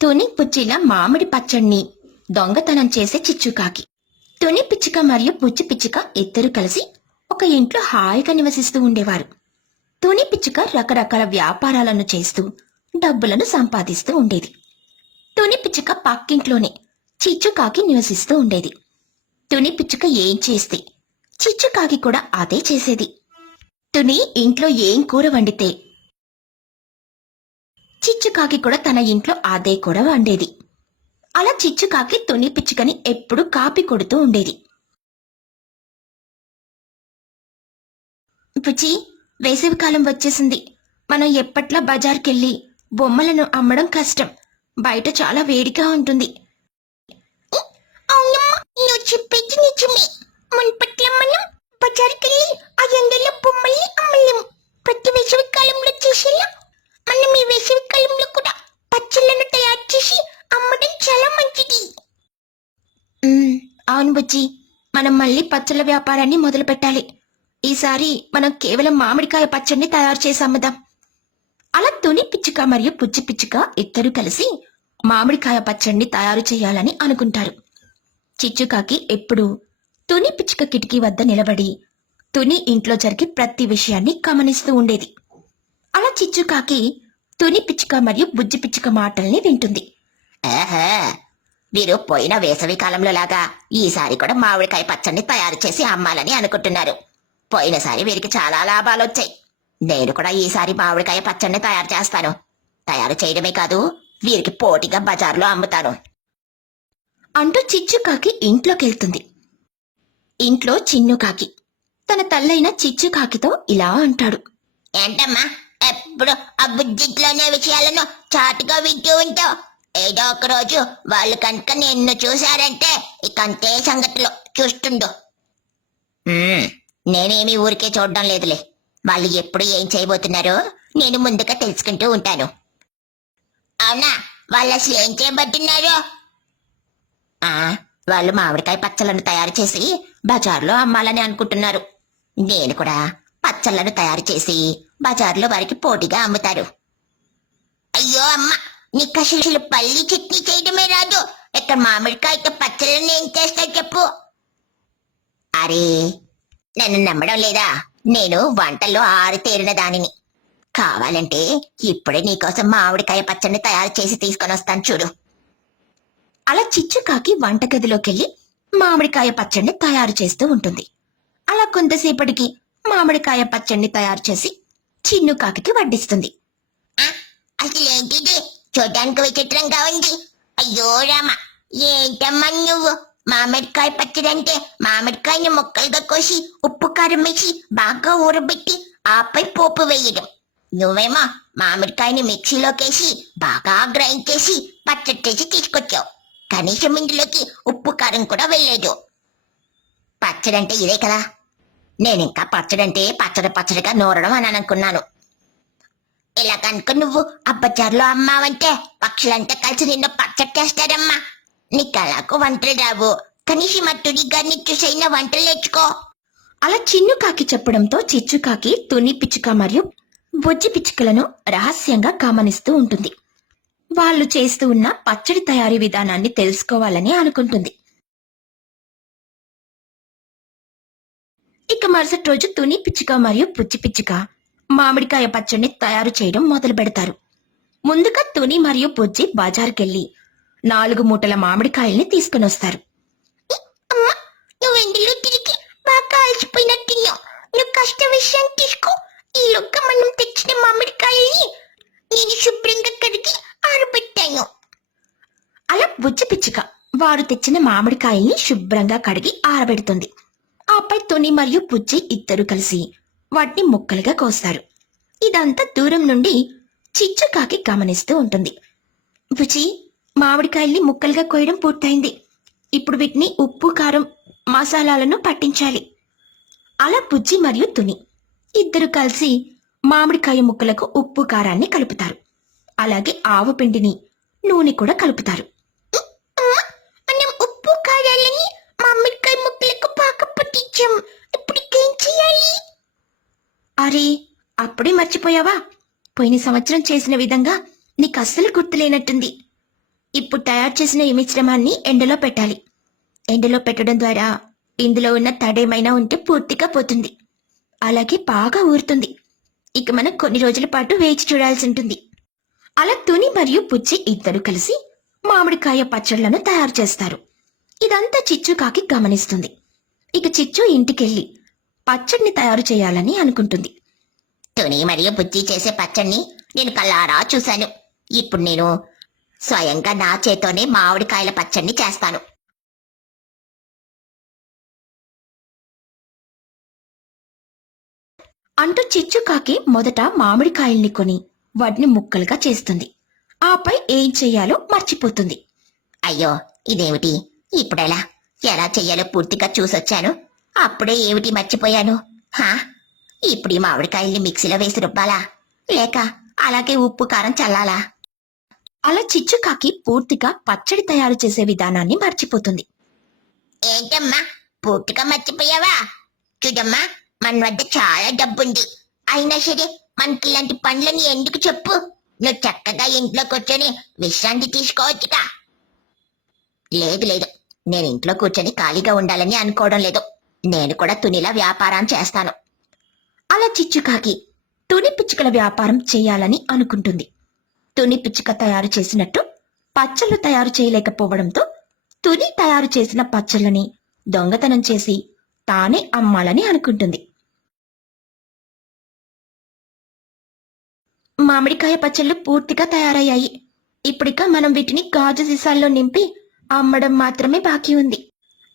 తుని పుచ్చిల మామిడి పచ్చడిని దొంగతనం చేసే చిచ్చుకాకి. తుని పిచ్చుక మరియు పుచ్చి పిచ్చుక ఇద్దరు కలిసి ఒక ఇంట్లో హాయిగా నివసిస్తూ ఉండేవారు. తుని పిచ్చుక రకరకాల వ్యాపారాలను చేస్తూ డబ్బులను సంపాదిస్తూ ఉండేది. తుని పిచ్చుక పక్కింట్లోనే చిచ్చుకాకి నివసిస్తూ ఉండేది. తుని పిచ్చుక ఏం చేస్తే చిచ్చుకాకి కూడా అదే చేసేది. తుని ఇంట్లో ఏం కూర వండితే చిచ్చుకాకి కూడా తన ఇంట్లో అదే కూడా వండేది. అలా చిచ్చుకాకి తుని పిచ్చుకని ఎప్పుడూ కాపీ కొడుతూ ఉండేది. పుచ్చి, వేసవికాలం వచ్చేసింది. మనం ఎప్పట్లా బజార్కెళ్ళి బొమ్మలను అమ్మడం కష్టం. బయట చాలా వేడిగా ఉంటుంది. అవునమ్మా, నువ్వు చెప్పేది నిజమే. మున్పట్ల మనం బజార్కెళ్ళి ఆ ఎండలో బొమ్మల్ని అమ్మలేము. ప్రతి వేసవికాలంలో చేసేలా మనం ఈ వేసవికాలంలో కూడా పచ్చళ్ళను తయారు చేసి అమ్మడం చాలా మంచిది. అవును బుజ్జి, మనం మళ్ళీ పచ్చళ్ళ వ్యాపారాన్ని మొదలు పెట్టాలి. ఈసారి మనం కేవలం మామిడికాయ పచ్చడిని తయారు చేసి అమ్ముదాం. అలా తుని పిచ్చుక మరియు పుచ్చి పిచ్చుక ఇద్దరు కలిసి మామిడికాయ పచ్చడిని తయారు చేయాలని అనుకుంటారు. చిచ్చుకాకి ఎప్పుడూ తుని పిచ్చుక కిటికీ వద్ద నిలబడి తుని ఇంట్లో జరిగే ప్రతి విషయాన్ని గమనిస్తూ ఉండేది. అలా చిచ్చుకాకి తుని పిచ్చుక మరియు బుజ్జి పిచ్చుక మాటల్ని వింటుంది. ఆహా, వీరు పోయిన వేసవి కాలంలో లాగా ఈసారి కూడా మామిడికాయ పచ్చడిని తయారు చేసి అమ్మాలని అనుకుంటున్నారు. పోయినసారి వీరికి చాలా లాభాలు వచ్చాయి. నేను కూడా ఈసారి మామిడికాయ పచ్చడిని తయారు చేస్తాను. తయారు చేయడమే కాదు, వీరికి పోటీగా బజార్లో అమ్ముతాను అంటూ చిచ్చుకాకి ఇంట్లోకెళ్తుంది. ఇంట్లో చిన్నుకాకి తన తల్లైన చిచ్చుకాకితో ఇలా అంటాడు. ఏంటమ్మా, ఎప్పుడు ఆ బుజ్జిట్లోనే విషయాలను చాటుగా వింటూ ఉంటావు? ఏదో ఒక రోజు వాళ్ళు కనుక నిన్ను చూశారంటే ఇకంతే సంగతిలో చూస్తుండు. నేనేమి ఊరికే చూడడం లేదులే. వాళ్ళు ఎప్పుడు ఏం చేయబోతున్నారో నేను ముందుగా తెలుసుకుంటూ ఉంటాను. అవునా, వాళ్ళు అసలు ఏం చేయబోతున్నారు? వాళ్ళు మామిడికాయ పచ్చళ్ళను తయారు చేసి బజార్లో అమ్మాలని అనుకుంటున్నారు. నేను కూడా పచ్చళ్ళను తయారు చేసి బజార్లో వారికి పోటీగా అమ్ముతారు. అయ్యో అమ్మ, నీకు అసలు పల్లి చట్నీ చేయడమే రాదు. ఇక్కడ మామిడికాయతో పచ్చళ్ళని ఏం చేస్తావు చెప్పు. అరే, నన్ను నమ్మడం లేదా? నేను వంటల్లో ఆరితేరిన దానిని. కావాలంటే ఇప్పుడే నీకోసం మామిడికాయ పచ్చడిని తయారు చేసి తీసుకొని వస్తాను చూడు. అలా చిచ్చుకాకి వంటగదిలోకెళ్లి మామిడికాయ పచ్చడిని తయారు చేస్తూ ఉంటుంది. అలా కొంతసేపటికి మామిడికాయ పచ్చడిని తయారు చేసి చిన్నుకాకి వడ్డిస్తుంది. అసలేంటిది, చూడడానికి విచిత్రంగా ఉంది. అయ్యో రామ, ఏంటమ్మా నువ్వు? మామిడికాయ పచ్చడి అంటే మామిడికాయని ముక్కలుగా కోసి ఉప్పు కారం వేసి బాగా ఊరబెట్టి ఆపై పోపు వేయడం. నువ్వేమో మామిడికాయని మిక్సీలోకేసి బాగా గ్రైండ్ చేసి పచ్చడి చేసి తీసుకొచ్చావు. కనీసం ఇందులోకి ఉప్పు కారం కూడా వేయలేదు. పచ్చడంటే ఇదే కదా. నేనింకా పచ్చడంటే పచ్చడిగా నూరడం అని అనుకున్నాను. ఇలా కనుక నువ్వు ఆ బజార్లో అమ్మావంటే పక్షులంతా కలిసి నిన్ను పచ్చడి చేస్తారమ్మా. నీకు అలాగూ వంటలు రావు, కనీసం అట్టుడి గారిని చూసైనా వంటలు నేర్చుకో. అలా చిన్నుకాకి చెప్పడంతో చిచ్చుకాకి తుని పిచ్చుక మరియు బుజ్జి పిచ్చుకలను రహస్యంగా గమనిస్తూ ఉంటుంది. వాళ్ళు చేస్తూ ఉన్న పచ్చడి తయారీ విధానాన్ని తెలుసుకోవాలని అనుకుంటుంది. ఇక మరుసటి రోజు తుని పిచ్చుక మరియు బుజ్జి పిచ్చుక మామిడికాయ పచ్చడిని తయారు చేయడం మొదలు పెడతారు. ముందుగా తుని మరియు బుజ్జి బజార్కెళ్లి 4 మూటల మామిడికాయల్ని తీసుకుని వస్తారు. నువ్వెందులో తిరిగి బాగా అలసిపోయినట్టున్నావు. నువ్వు కష్ట విషయం తీసుకో. ఈ లొక్క మనం తెచ్చిన మామిడికాయల్ని నేను శుభ్రంగా కడిగి ఆరబెట్టాను. అలా బుజ్జి పిచ్చుక వారు తెచ్చిన మామిడికాయల్ని శుభ్రంగా కడిగి ఆరబెడుతుంది. ఆపై తుని మరియు బుజ్జి ఇద్దరు కలిసి వాటిని ముక్కలుగా కోస్తారు. ఇదంతా దూరం నుండి చిచ్చుకాకి గమనిస్తూ ఉంటుంది. బుజ్జి, మామిడికాయల్ని ముక్కలుగా కోయడం పూర్తయింది. ఇప్పుడు వీటిని ఉప్పు కారం మసాలాలను పట్టించాలి. అలా బుజ్జి మరియు తుని ఇద్దరు కలిసి మామిడికాయ ముక్కలకు ఉప్పు కారాన్ని కలుపుతారు. అలాగే ఆవు పిండిని నూనె కూడా కలుపుతారు. మనం ఉప్పు కారాలని మామిడికాయ ముక్కలకు బాగా పట్టించాం. ఇప్పుడు ఏం చేయాలి? అరే, అప్పుడే మర్చిపోయావా? పోయిన సంవత్సరం చేసిన విధంగా నీకు అస్సలు గుర్తులేనట్టుంది. ఇప్పుడు తయారు చేసిన ఈ మిశ్రమాన్ని ఎండలో పెట్టాలి. ఎండలో పెట్టడం ద్వారా ఇందులో ఉన్న తడేమైనా ఉంటే పూర్తిగా పోతుంది. అలాగే బాగా ఊరుతుంది. ఇక మనం కొన్ని రోజుల పాటు వేచి చూడాల్సి ఉంటుంది. అలా తుని మరియు పుచ్చి ఇద్దరు కలిసి మామిడికాయ పచ్చళ్లను తయారు చేస్తారు. ఇదంతా చిచ్చుకాకి గమనిస్తుంది. ఇక చిచ్చు ఇంటికెళ్ళి పచ్చడిని తయారు చేయాలని అనుకుంటుంది. తుని మరియు బుజ్జి చేసే పచ్చడిని నేను కళ్ళారా చూశాను. ఇప్పుడు నేను స్వయంగా నా చేతోనే మామిడికాయల పచ్చడిని చేస్తాను. అంటూ చిచ్చుకాకి మొదట మామిడికాయల్ని కొని వాటిని ముక్కలుగా చేస్తుంది. ఆపై ఏం చెయ్యాలో మర్చిపోతుంది. అయ్యో ఇదేమిటి, ఇప్పుడెలా ఎలా చెయ్యాలో పూర్తిగా చూసొచ్చాను, అప్పుడే ఏమిటి మర్చిపోయాను. హా, ఇప్పుడు ఈ మామిడికాయల్ని మిక్సీలో వేసి రుబ్బాలా, లేక అలాగే ఉప్పు కారం చల్లాలా? అలా చిచ్చుకాకి పూర్తిగా పచ్చడి తయారు చేసే విధానాన్ని మర్చిపోతుంది. ఏంటమ్మా పూర్తిగా మర్చిపోయావా? చూడమ్మా, మన వద్ద చాలా డబ్బుంది. అయినా సరే మనకి ఇలాంటి పనులని ఎందుకు చెప్పు? నువ్వు చక్కగా ఇంట్లో కూర్చొని విశ్రాంతి తీసుకోవచ్చుగా. లేదు లేదు, నేను ఇంట్లో కూర్చొని ఖాళీగా ఉండాలని అనుకోవడం లేదు. నేను కూడా తునిలా వ్యాపారం చేస్తాను. అలా చిచ్చుకాకి తుని పిచ్చుకల వ్యాపారం చేయాలని అనుకుంటుంది. తుని పిచ్చుక తయారు చేసినట్టు పచ్చళ్ళు తయారు చేయలేకపోవడంతో తుని తయారు చేసిన పచ్చళ్ళని దొంగతనం చేసి తానే అమ్మాలని అనుకుంటుంది. మామిడికాయ పచ్చళ్ళు పూర్తిగా తయారయ్యాయి. ఇప్పుడిక మనం వీటిని గాజు సీసాల్లో నింపి అమ్మడం మాత్రమే బాకీ ఉంది.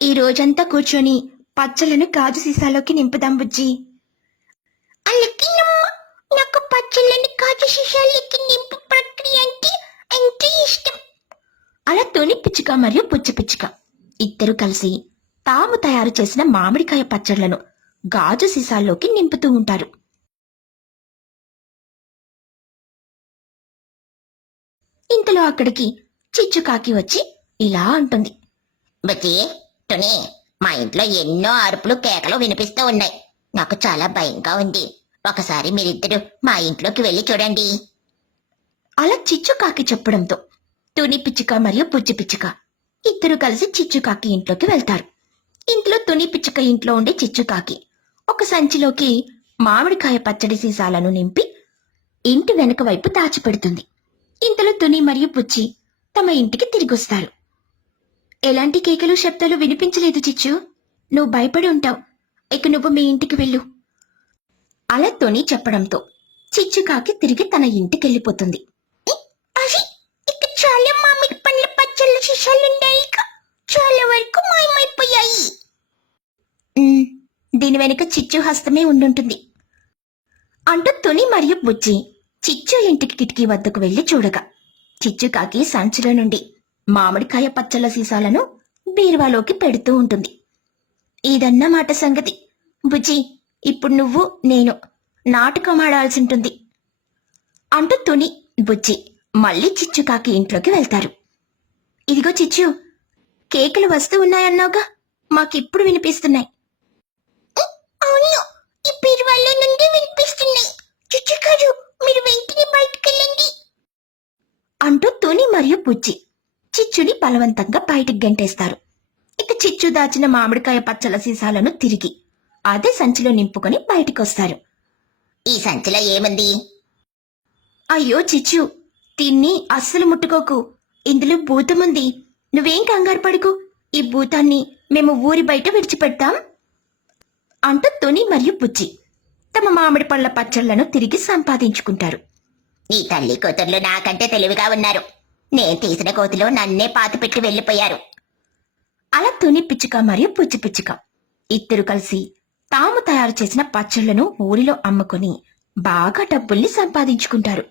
ఈ రోజంతా కూర్చొని పచ్చళ్ళను గాజు సీసాలోకి నింపుదాం బుజ్జి. నాకు పచ్చళ్ళని గాజు సీసాలకి నింపు ప్రక్రియ అంటే ఎంతో ఇష్టం. అలా తుని పిచ్చుక మరియు పుచ్చి పిచ్చుక ఇద్దరు కలిసి తాము తయారు చేసిన మామిడికాయ పచ్చళ్లను గాజు సీసాల్లోకి నింపుతూ ఉంటారు. ఇంతలో అక్కడికి చిచ్చుకాకి వచ్చి ఇలా అంటుంది. బుజ్జి, తుని, మా ఇంట్లో ఎన్నో అరుపులు కేకలు వినిపిస్తూ ఉన్నాయి. నాకు చాలా భయంగా ఉంది. ఒకసారి మీరిద్దరు మా ఇంట్లోకి వెళ్ళి చూడండి. అలా చిచ్చుకాకి చెప్పడంతో తుని పిచ్చుక మరియు పుచ్చి పిచ్చుక ఇద్దరు కలిసి చిచ్చుకాకి ఇంట్లోకి వెళ్తారు. ఇంట్లో తుని పిచ్చుక ఇంట్లో ఉండే చిచ్చుకాకి ఒక సంచిలోకి మామిడికాయ పచ్చడి సీసాలను నింపి ఇంటి వెనక వైపు దాచిపెడుతుంది. ఇంతలో తుని మరియు పుచ్చి తమ ఇంటికి తిరిగొస్తారు. ఎలాంటి కేకలు శబ్దాలు వినిపించలేదు చిచ్చు. నువ్వు భయపడి ఉంటావు. ఇక నువ్వు మీ ఇంటికి వెళ్ళు. అలా తుని చెప్పడంతో చిచ్చుకాకి తిరిగి తన ఇంటికెళ్ళిపోతుంది. ఇక్కడ చాలా మామిడి పండ్ల పచ్చళ్ళ సీసాలున్నాయి. చాలా వరకు మాయమైపోయాయి. దీని వెనుక చిచ్చు హస్తమే ఉండుంటుంది అంటూ తుని మరియు బుజ్జి చిచ్చు ఇంటికి కిటికీ వద్దకు వెళ్లి చూడగా చిచ్చుకాకి సంచిలో నుండి మామిడికాయ పచ్చళ్ళ సీసాలను బీరువాలోకి పెడుతూ ఉంటుంది. ఇదన్నమాట సంగతి. బుజ్జి, ఇప్పుడు నువ్వు నేను నాటకం ఆడాల్సి ఉంటుంది అంటూ తుని బుజ్జి మళ్ళీ చిచ్చుకాకి ఇంట్లోకి వెళ్తారు. ఇదిగో చిచ్చు, కేకులు వస్తూ ఉన్నాయన్నావుగా, మాకిప్పుడు వినిపిస్తున్నాయి. అవును, ఈ బీరువాలో నుండి వినిపిస్తున్నాయి. చిచ్చుగారు, మీరు వెంటనే బయటకెళ్ళండి అంటూ తుని మరియు పుచ్చి చిచ్చుని బలవంతంగా బయటికి గెంటేస్తారు. ఇక చిచ్చు దాచిన మామిడికాయ పచ్చల సీసాలను తిరిగి అదే సంచిలో నింపుకొని బయటికొస్తారు. ఈ సంచిలో ఏముంది? అయ్యో చిచ్చు, తిన్ని అస్సలు ముట్టుకోకు. ఇందులో భూతముంది. నువ్వేం కంగారు పడుకు. ఈ భూతాన్ని మేము ఊరి బయట విడిచిపెడతాం అంటూ తుని మరియు పుచ్చి తమ మామిడి పళ్ళ పచ్చళ్లను తిరిగి సంపాదించుకుంటారు. నీ తల్లి కూతుర్లు నాకంటే తెలివిగా ఉన్నారు. నేను తీసిన కోతిలో నన్నే పాతి పెట్టి వెళ్లిపోయారు. అలా తుని పిచ్చుక మరియు పుచ్చి పిచ్చుక ఇద్దరు కలిసి తాము తయారు చేసిన పచ్చళ్లను ఊరిలో అమ్ముకొని బాగా డబ్బుల్ని సంపాదించుకుంటారు.